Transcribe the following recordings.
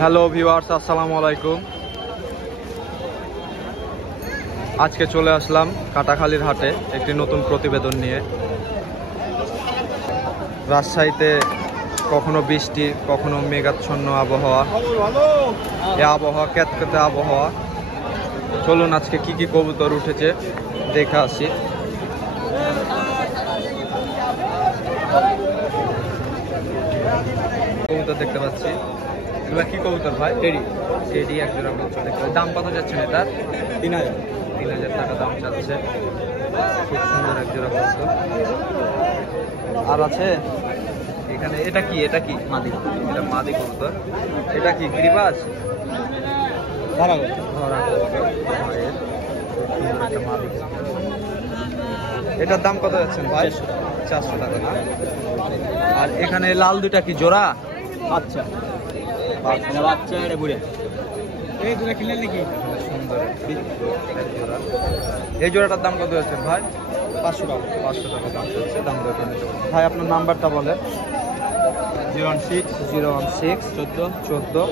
Hello viewers, আসসালামু আলাইকুম। আজকে চলে আসলাম কাটাখালীর হাটে একটি নতুন প্রতিবেদন নিয়ে। রাজশাহীতে কখনো বৃষ্টি, কখনো মেঘাচ্ছন্ন আবহাওয়া, এই আবহাওয়া ক্যাতক্যাতে আবহাওয়া। চলুন আজকে কি কি কবুতর উঠেছে দেখে আসি। কবুতর দেখতে পাচ্ছি, এগুলা কি কবুতর ভাই? টেডি। টেডি এক জোড়া কবুতর দেখতে পাচ্ছি। দাম কত যাচ্ছেন এটার? 3000 টাকা দাম যাচ্ছে। খুব সুন্দর এক জোড়া কবুতর। আর আছে এখানে, এটা কি মাদি? এটা মাদি কবুতর। এটা কি গিরিবাজ? ধরা কবুতর। একটা মাদি। এটার দাম কত যাচ্ছেন ভাই? 400 টাকা না? আর এখানে লাল দুটা কি জোড়া? আচ্ছা বাচ্চা এটা বুড়ে এই দুটো কিনলেন নাকি? সুন্দর এই জোড়াটার দাম কত যাচ্ছেন ভাই? 500 টাকা। 500 টাকা দাম যাচ্ছে। দাম দর করে নিতে পারবেন। ভাই আপনার নাম্বারটা বলেন। 016 14 56 440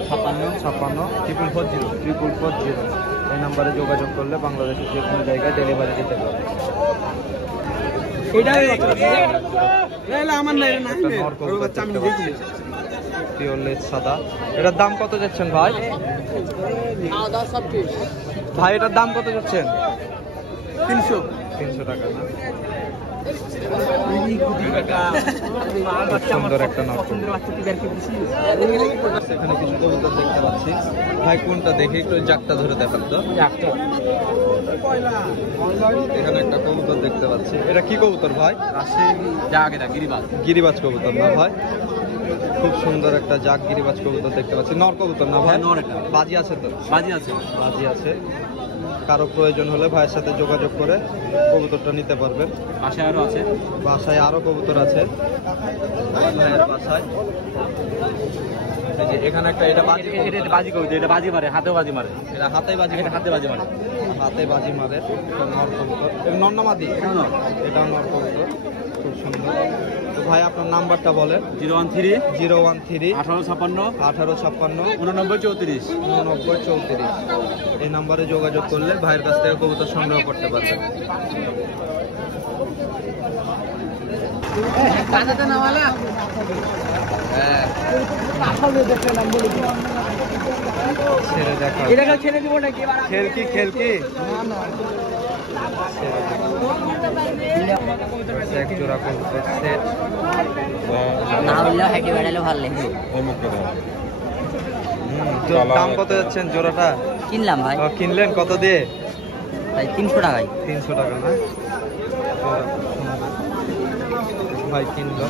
এই নাম্বারে যোগাযোগ করলে বাংলাদেশের যে কোনো জায়গায় ডেলিভারি দিতে পারবে। পিওর লেজ সাদা। এটার দাম কত যাচ্ছেন ভাই? ভাই এটার দাম কত যাচ্ছেন? 300 টাকা না? সুন্দর একটা এখানে কিছু কবুতর দেখতে পাচ্ছি ভাই, কোনটা দেখে একটু জাকটা ধরে দেখান তো। এখানে একটা কবুতর দেখতে পাচ্ছি, এটা কি কবুতর ভাই? গিরিবাজ কবুতর না ভাই? খুব সুন্দর একটা জাক গিরিবাজ কবুতর দেখতে পাচ্ছি। নর কবুতর না ভাই? বাজি আছে তো? বাজি আছে। কারো প্রয়োজন হলে ভাইয়ের সাথে যোগাযোগ করে কবুতরটা নিতে পারবেন। বাসায় আরো কবুতর আছে ভাইয়ের বাসায়। এখানে একটা, এটা বাজি কবুতর, এটা বাজি মারে, হাতেও বাজি মারে। এটা হাতে বাজি মারে। নর কবুতর। নর না মাদি? এটা নর কবুতর। খুব সুন্দর। তো ভাই আপনার নাম্বারটা বলেন। 013 1856 8934 এই নাম্বারে যোগাযোগ করলে ভাইয়ের কাছ থেকে কবুতর সংগ্রহ করতে পারবেন। খেলকি এক জোড়া কবুতর সেট। দাম কত যাচ্ছেন জোড়াটা? কিনলাম ভাই। কিনলেন কত দিয়ে? ভাই 300 টাকায়। 300 টাকা না? ভাই কিনলো।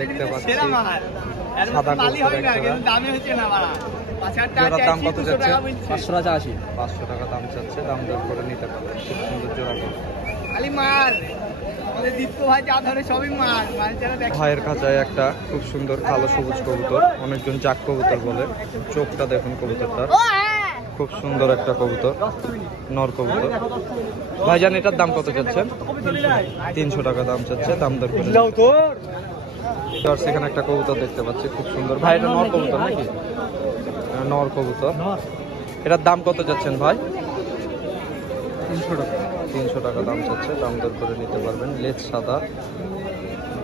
দেখতে পাচ্ছি সাদা দাম কত যাচ্ছে? 500 টাকা দাম চাচ্ছে। দাম দর করে নিতে পারবে। খুব সুন্দর জোড়া। ভাইয়ের খাঁচায় একটা খুব সুন্দর কালো সবুজ কবুতর, অনেকজন জাক কবুতর বলে। চোখটা দেখুন কবুতরটার, খুব সুন্দর একটা কবুতর, নর কবুতর। ভাইজান এটার দাম কত চাচ্ছেন? 300 টাকা দাম চাচ্ছে। দাম দর করে। সেখানে একটা কবুতর দেখতে পাচ্ছি খুব সুন্দর। ভাই এটা নর কবুতর নাকি? নর কবুতর। এটার দাম কত যাচ্ছেন ভাই? 300 টাকা দাম চাচ্ছে। দাম দর করে নিতে পারবেন। লেজ সাদা,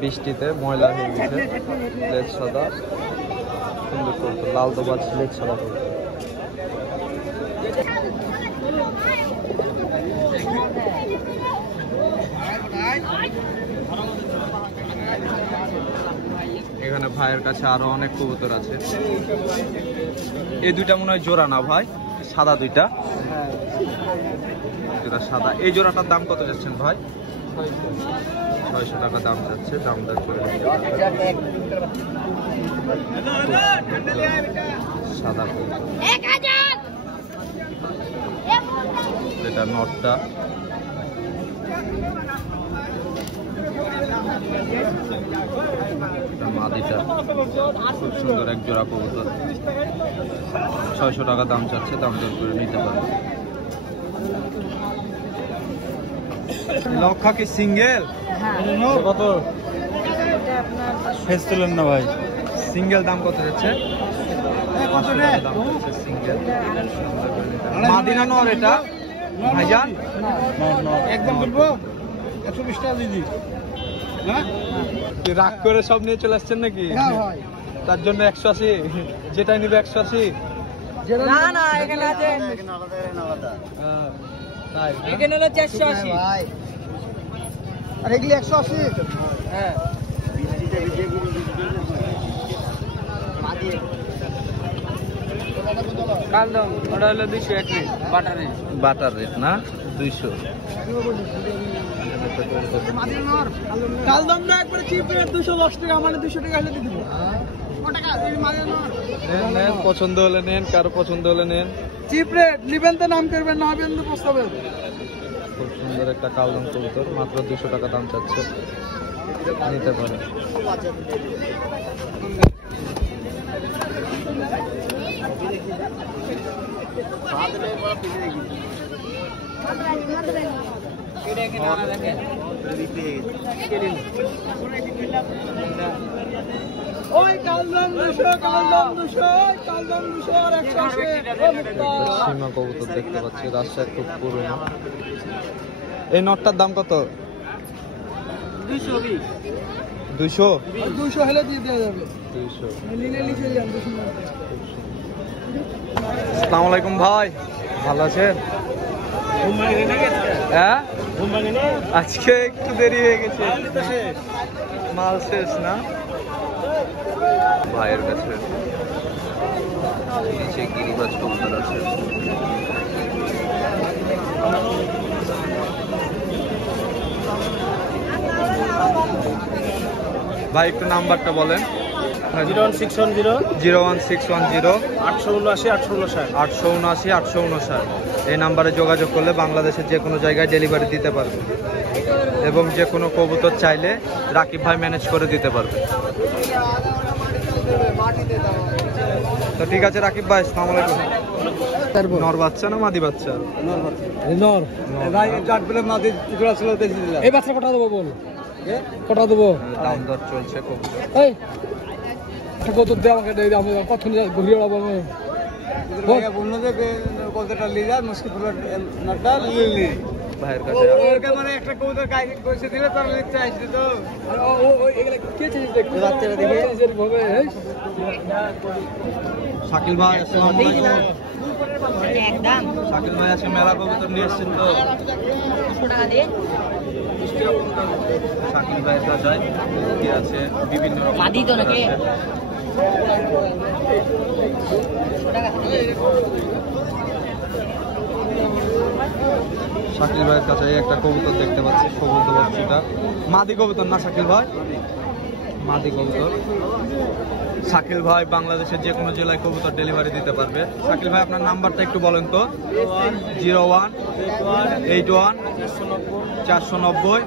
বৃষ্টিতে ময়লা হয়ে গেছে। লেজ সাদা, সুন্দর কবুতর, লাল দোবাজ লেজ সাদা কবুতর। এখানে ভাইয়ের কাছে আরো অনেক কবুতর আছে। এই দুইটা মনে হয় জোড়া না ভাই? সাদা দুইটা, যেটা সাদা। এই জোড়াটার দাম কত যাচ্ছেন ভাই? 600 টাকা দাম যাচ্ছে। দাম দর করে সাদা যেটা নটটা। মাদিটা খুব সুন্দর এক জোড়া কবুতর, 600 টাকা দাম চাচ্ছে, দাম দর করে নিতে পারবে। লক্ষা কি সিঙ্গেল? কত ফেস তুলেন না ভাই। সিঙ্গেল দাম কত যাচ্ছে? সিঙ্গেল মাদিনা নর এটা ভাইজান একদম বলবো 120 টাকা দিদি। কি রাগ করে সব নিয়ে চলে আসছেন নাকি? তার জন্য 180, যেটা নিবে 180। না না এখানে আছে তাই এখানে হলো 480 আর এগুলি 180। হ্যাঁ কালদম ওটা হলো 201 বাটারে বাটার রেট না 200। কালদম না একবারে চিপ রেট 210 টাকা, মানে 200 টাকা হলে দিয়ে দিব। নেন, পছন্দ হলে নেন, কারো পছন্দ হলে নেন। চিপ রেট নিবেন তো নাম করবেন, না হবেন তো প্রস্তাবেন। খুব সুন্দর একটা কালদম কবুতর, মাত্র 200 টাকা দাম চাচ্ছে, নিতে পারেন। ওই কালদম 200, কালদম 200, কালদম 200 আর 180। সীমা কবুতর দেখতে পাচ্ছি, রাজশাহী খুব পুরনো। এই নটটার দাম কত? 220 200। 200 হলে দিয়ে দেওয়া যাবে। 200। নিলে লিখে যান 200। আসসালামু আলাইকুম ভাই, ভালো আছেন? হ্যাঁ আজকে একটু দেরি হয়ে গেছে, মাল শেষ না ভাইয়ের কাছে। নিচে গিরিবাজ কবুতর আছে। ভাই একটু নাম্বারটা বলেন। 01610 01610 879 859 879 859। এই নাম্বারে যোগাযোগ করলে বাংলাদেশের যে কোনো জায়গায় ডেলিভারি দিতে পারবে, এবং যে কোনো কবুতর চাইলে রাকিব ভাই ম্যানেজ করে দিতে পারবে। তো ঠিক আছে রাকিব ভাই, আসসালামু আলাইকুম। নর বাচ্চা না মাদি বাচ্চা? নর ভাই চাটগুলো মাদি টুকরা ছিল দেখি দিলাম। এই বাচ্চা কটা দেবো বল? কটা দেবো? দাম দর চলছে কবুতর। এই কত দে আমাকে, দে আমি কত ঘুরিয়ে উড়াবো আমি। বললো যে কতটা নিয়ে যা মুশকিল নটা নিয়ে নি ভাইয়ের কাছে ওরকে মানে একটা কবুতর কাইনি কইছে দিলে তার লিখতে আসছে তো। আর ও এগুলা কে চিনিস দেখো বাচ্চারা দেখে এর ভাবে। শাকিল ভাই আসসালামু আলাইকুম। একদম শাকিল ভাই আজকে মেলা কবুতর নিয়ে এসেছেন তো? 200 টাকা দিয়ে শাকিল ভাইয়ের কাছে কি আছে বিভিন্ন রকম মাদি তো নাকি? কবুতর আছে। 200 টাকা শাকিল ভাইয়ের কাছে এই একটা কবুতর দেখতে পাচ্ছি, কবুতর বাচ্চাটা মাদি কবুতর না শাকিল ভাই? মাদি কবুতর। শাকিল ভাই বাংলাদেশের যে কোনো জেলায় কবুতর ডেলিভারি দিতে পারবে। শাকিল ভাই আপনার নাম্বারটা একটু বলেন তো। 0181 490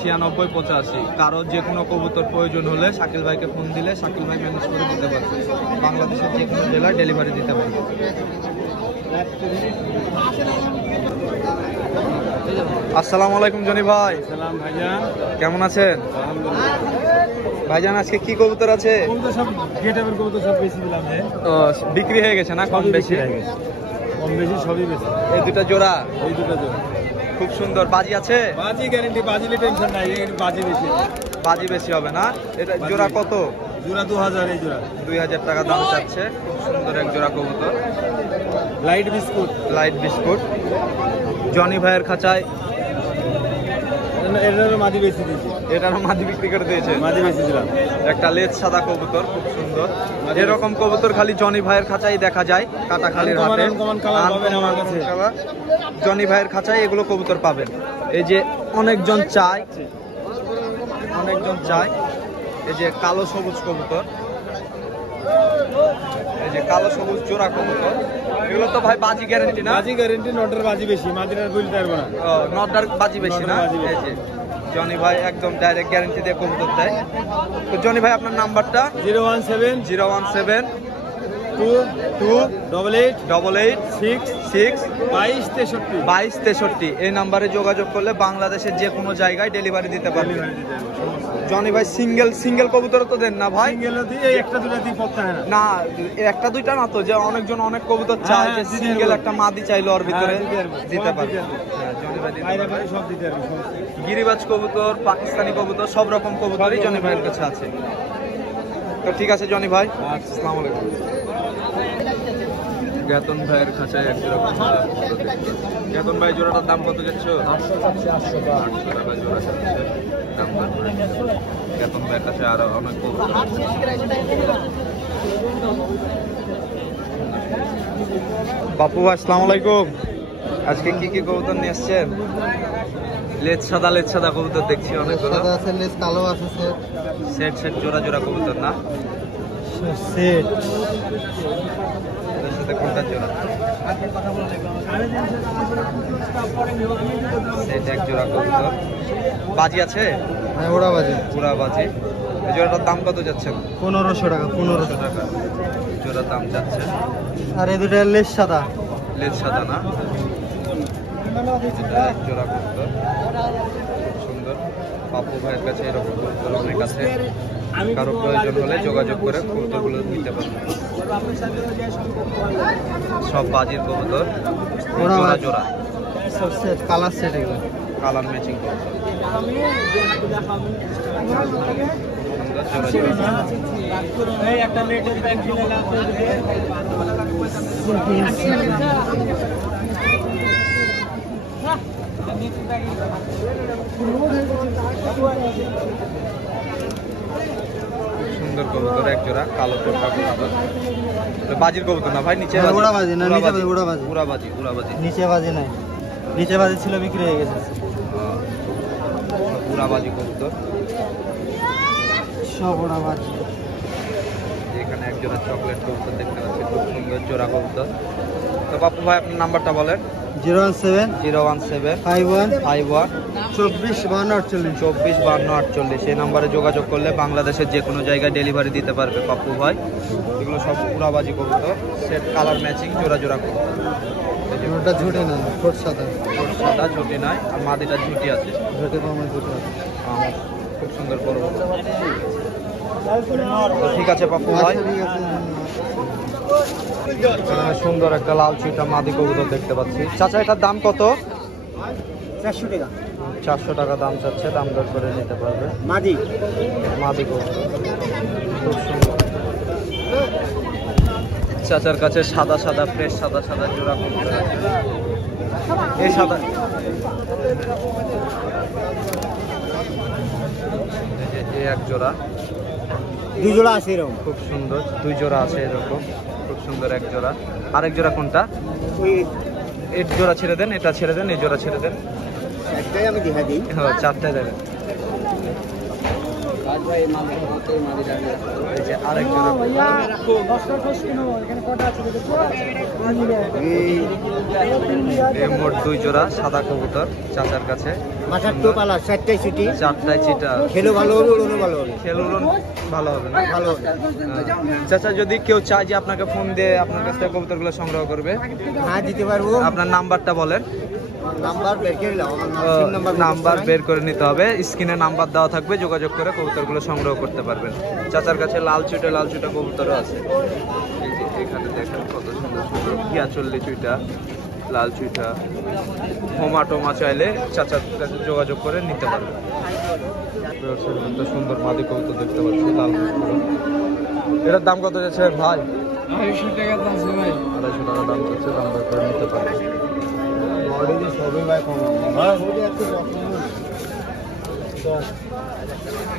96 85। কারো যে কোনো কবুতর প্রয়োজন হলে শাকিল ভাইকে ফোন দিলে শাকিল ভাই ম্যানেজ করে দিতে পারবে, বাংলাদেশের যে কোনো জেলায় ডেলিভারি দিতে পারবে। আসসালামু আলাইকুম জনি ভাই। সালাম ভাইজান, কেমন আছেন? আলহামদুলিল্লাহ। ভাইজান আজকে কি কবুতর আছে? কবুতর সব গেটআপের কবুতর সব বেশি দিলাম রে। ও, বিক্রি হয়ে গেছে না কম বেশি? কম বেশি সবই বেশি। এই দুটো জোড়া এই দুটো জোড়া খুব সুন্দর। বাজি আছে? বাজি গ্যারেন্টি, বাজিলে টেনশন নাই, এই বাজি বেশি। বাজি বেশি হবে না? এটা জোড়া কত? জোড়া 2000, এই জোড়া 2000 টাকা দাম চাচ্ছে। খুব সুন্দর এক জোড়া কবুতর, light biscuit. Light biscuit. Johnny ভাইয়ের খাঁচায় এটারও মাদি বেশি দিয়েছি, এটারও মাদি বিক্রি করে দিয়েছে। মাদি বেশি দিলাম। একটা লেজ সাদা কবুতর, খুব সুন্দর। এরকম কবুতর খালি জনি ভাইয়ের খাঁচায় দেখা যায়, কাটাখালির হাটে। আনকমন কালার পাবেন আমার কাছে। জনি ভাইয়ের খাঁচায় এগুলো কবুতর পাবেন। এই যে অনেকজন চায়, এই যে কালো সবুজ কবুতর, এই যে কালো সবুজ জোড়া কবুতর, এগুলো তো ভাই বাজি গ্যারেন্টি না? বাজি গ্যারেন্টি, নটের বাজি বেশি, মাদিনার বলতে পারবো না। নটার বাজি বেশি না? নটার বাজি বেশি। এই যে জনি ভাই একদম ডাইরেক্ট গ্যারেন্টি দিয়ে কবুতর দেয়। তো জনি ভাই আপনার নাম্বারটা? 017 017 2263 এই নাম্বারে যোগাযোগ করলে বাংলাদেশের যে কোনো জায়গায় ডেলিভারি দিতে পারবে। জনি ভাই সিঙ্গেল কবুতর তো দেন না ভাই? না একটা দুইটা না তো, যে অনেকজন অনেক কবুতর চায় যে সিঙ্গেল একটা মাদি চাইলো ওর ভিতরে দিতে পারবে। গিরিবাজ কবুতর, পাকিস্তানি কবুতর, সব রকম কবুতরই জনি ভাইয়ের কাছে আছে। তো ঠিক আছে জনি ভাই, আসসালামু আলাইকুম। জ্ঞাতন ভাইয়ের কাছে জ্ঞাতন ভাই জোড়াটার দাম কত যাচ্ছ? 800 টাকা জোড়া যাচ্ছে। জ্ঞাতন ভাইয়ের কাছে আরো অনেক কবুতর আছে। বাপু ভাই আসসালামু আলাইকুম। আজকে কি কি কবুতর নিয়ে এসছেন? লেজ সাদা কবুতর দেখছি অনেকগুলো। সাদা আছে, লেজ কালো আছে। সেট জোড়া কবুতর না? সেট এর সাথে কোনটা জোড়া? সেট এক জোড়া কবুতর। বাজি আছে? হ্যাঁ, ওরা বাজে। পুরা বাজি। এই জোড়াটার দাম কত যাচ্ছে? 1500 টাকা। 1500 টাকা জোড়ার দাম যাচ্ছে। আর এই দুটো লেজ সাদা। লেজ সাদা না? এটা এক জোড়া কবুতর, খুব সুন্দর। বাপু ভাইয়ের কাছে এরকম কবুতর অনেক আছে। কারো প্রয়োজন হলে যোগাযোগ করে কবুতরগুলো নিতে পারবে। সব বাজির কবুতর, জোড়া সব সেট, কালার সেট, এগুলো কালার ম্যাচিং কবুতর। সুন্দর কবুতর এক জোড়া, কালো টোটা কবুতর। বাজির কবুতর না ভাই? নিচে ওরা বাজি না, নিচে বাজি। উড়াবাজি নিচে বাজি নাই, নিচে বাজি ছিল, বিক্রি হয়ে গেছে। উড়াবাজি কবুতর, সব ওরা বাজি। এখানে এক জোড়া চকলেট কবুতর দেখতে পাচ্ছি, খুব সুন্দর জোড়া কবুতর। তো বাপু ভাই আপনার নাম্বারটা বলেন। 017 017 51 51 24 52 48 এই নাম্বারে যোগাযোগ করলে বাংলাদেশের যে কোনো জায়গায় ডেলিভারি দিতে পারবে পাপ্পু ভাই। এগুলো সব উড়াবাজি কবুতর, সেট কালার ম্যাচিং জোড়া কবুতর। ওটা ঝুটে না, ঠোঁট সাদা। সাদা ঝুটি নাই, আর মাদিটা ঝুটি আছে। ঝুটে কমে ঝুটে আছে। খুব সুন্দর বড়। তো ঠিক আছে পাপ্পু ভাই। ঠিক আছে। এখানে সুন্দর একটা লাল চুইটা মাদি কবুতর দেখতে পাচ্ছি। চাচা এটার দাম কত? 400 টাকা। 400 টাকা দাম চাচ্ছে, দাম দর করে নিতে পারবে। মাদি কবুতর খুব সুন্দর। চাচার কাছে সাদা ফ্রেশ সাদা জোড়া কবুতর আছে। এই সাদা এই এক জোড়া, দুই জোড়া আছে এরকম, খুব সুন্দর। দুই জোড়া আছে এরকম, খুব সুন্দর এক জোড়া। আরেক জোড়া কোনটা? এই জোড়া ছেড়ে দেন, এটা ছেড়ে দেন, এই জোড়া ছেড়ে দেন। একটাই আমি দেখা দিই। হ্যাঁ, চারটায় দেবেন। এই যে আরেক জোড়া মোট দুই জোড়া সাদা কবুতর চাচার কাছে। চারটায় চিটা। খেলো ভালো হবে, উড়নো ভালো হবে। খেলুন ভালো হবে না? ভালো হবে। চাচা যদি কেউ চায় যে আপনাকে ফোন দিয়ে আপনার কাছ থেকে কবুতরগুলো সংগ্রহ করবে, হ্যাঁ দিতে পারবো। আপনার নাম্বারটা বলেন। নাম্বার বের করে নাও, নাম্বার বের করে নিতে হবে। স্ক্রিনে নাম্বার দেওয়া থাকবে, যোগাযোগ করে কবুতরগুলো সংগ্রহ করতে পারবেন। চাচার কাছে লাল চুইটা কবুতরও আছে। এই যে এখানে দেখেন কত সুন্দর ঘিয়া চল্লি চুইটা, লাল চুইটা। টোমা চাইলে চাচার কাছে যোগাযোগ করে নিতে পারবেন। সুন্দর মাদি কবুতর দেখতে পাচ্ছি, লাল কবুতর। এটার দাম কত যাচ্ছে ভাই? 250 টাকা দাম আছে ভাই। 250 টাকা দাম যাচ্ছে, দাম দর করে নিতে পারবেন।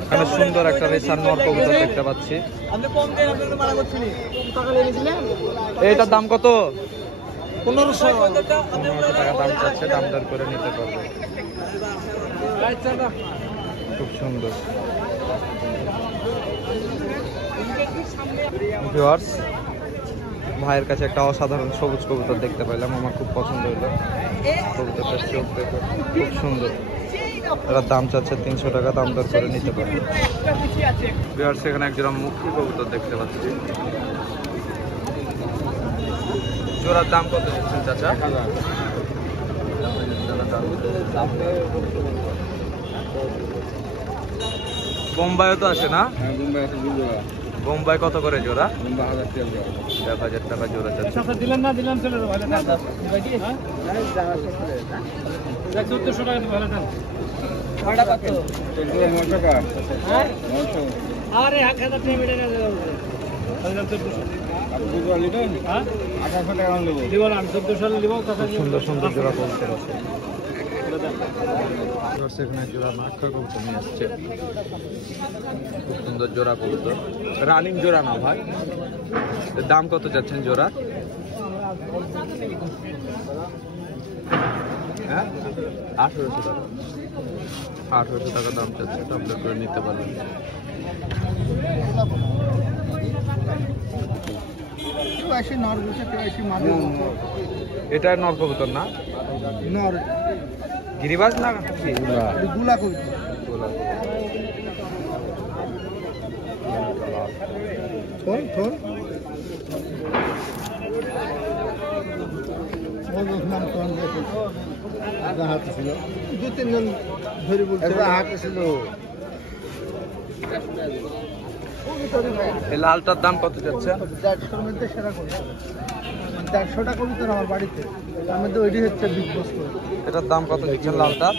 এখানে সুন্দর একটা রেসার নর কবুতর দেখতে পাচ্ছি। এটার দাম কত? 1500 টাকা দাম চাচ্ছে, দাম দর করে নিতে পারবে। খুব সুন্দর। ভিউয়ার্স, ভাইয়ের কাছে একটা অসাধারণ সবুজ কবুতর দেখতে পেলাম, আমার খুব পছন্দ হলো। কবুতরটার চোখ দেখো, খুব সুন্দর। এটার দাম চাচ্ছে 300 টাকা, দাম দর করে নিতে পারবে। ভিউয়ার্স, এখানে একজোড়া মুখী কবুতর দেখতে পাচ্ছি। জোড়ার দাম কত দিচ্ছেন চাচা? বোম্বাইও তো আছে না? বোম্বাই কত করে জোড়া? 1000 টাকা জোড়া চাচ্ছে। দিলেন না দিলাম চলে ভালো না 1400 টাকা ভালো না ভাড়া কত 1400 টাকা হ্যাঁ আরে 1000 টাকা মিলে না সুন্দর সুন্দর জোড়া কবুতর আছে। সেখানে জোড়া মাক্ষর কবুতর নিয়ে আসছে, খুব সুন্দর জোড়া কবুতর, রানিং জোড়া না ভাই। এর দাম কত যাচ্ছেন জোড়া? হ্যাঁ 1800 টাকা, 1800 টাকা দাম চাচ্ছে, আপনারা করে নিতে পারবেন। এটা নর কবুতর না? গিরিবাজ না কি? গুলা কবুতর ফোন ফোন হাতে ছিল 2-3 জন ধরে বলছে হাতে ছিল। এই লালটার দাম কত যাচ্ছে? 150 মধ্যে সেরা কবুতর 150 টাকা কবুতর আমার বাড়িতে, তার মধ্যে ওইটি হচ্ছে বিগ বস। এটার দাম কত দিচ্ছেন লালটার?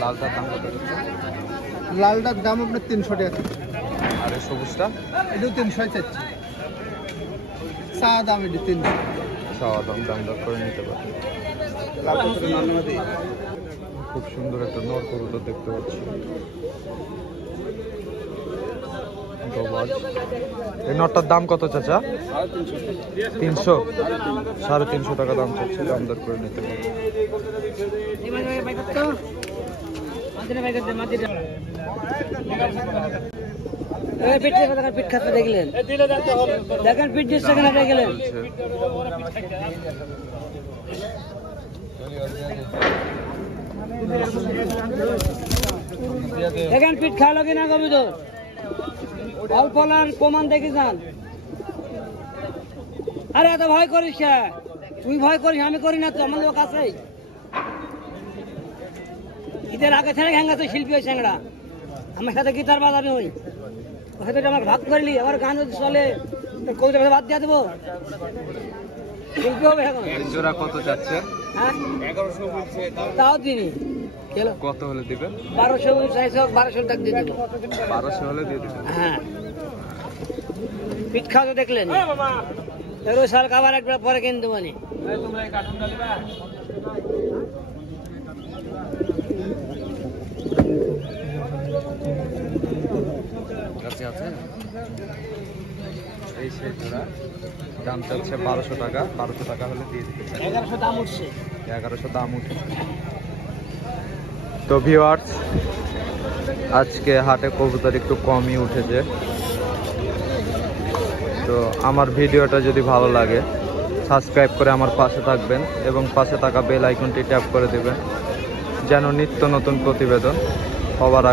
লালটার দাম কত দিচ্ছেন? লালটার দাম আপনার 300 টাকা। আর এই সবুজটা? এটাও 300 চাচ্ছি, চা দাম এটি 300। চাওয়া দাম দাম দর করে নিতে পারেন। খুব সুন্দর একটা নর কবুতর দেখতে পাচ্ছি। এই নটটার দাম কত চাচা? 300, 350 টাকা দাম চাচ্ছে, দাম দর করে নিতে পারেন। পিঠ খাতে দেখলেন, দেখেন পিঠ দিচ্ছে কেন দেখলেন, দেখেন পিঠ খাওয়ালো কিনা কবি তো অল্প প্রমাণ দেখে যান। আরে এত ভয় করিস না, তুই ভয় করিস, আমি করি না তো, আমার লোক আছে। ঈদের আগে ছেড়ে ঘ্যাঙ্গাতে শিল্পী ওই স্যাংরা, আমার সাথে গিটার বাজাবে ওই হয়তো আমার ভাগ করলি, আমার গান যদি চলে কবিতা বাদ দিয়ে দেবো, শিল্পী হবে এখন। জোড়া কত যাচ্ছে? হ্যাঁ তাও দিনই কত হলে দিবেন? 1200 1200 টাকা দিয়ে দেবো। 1200 হলে দিয়ে দিবেন। হ্যাঁ পিঠ খাওয়া তো দেখলেন, ওই সাল খাবার একবার পরে কিনে দেবো নি। এই সেই জোড়া দাম চাচ্ছে 1200 টাকা, 1200 টাকা হলে দিয়ে দিতে চাই। 1100 দাম উঠছে, 1100 দাম উঠে। তো ভিউয়ার্স, আজকে হাটে কবুতর একটু কমই উঠেছে। তো আমার ভিডিওটা যদি ভালো লাগে সাবস্ক্রাইব করে আমার পাশে থাকবেন এবং পাশে থাকা বেল আইকনটি ট্যাপ করে দেবেন যেন নিত্য নতুন প্রতিবেদন সবার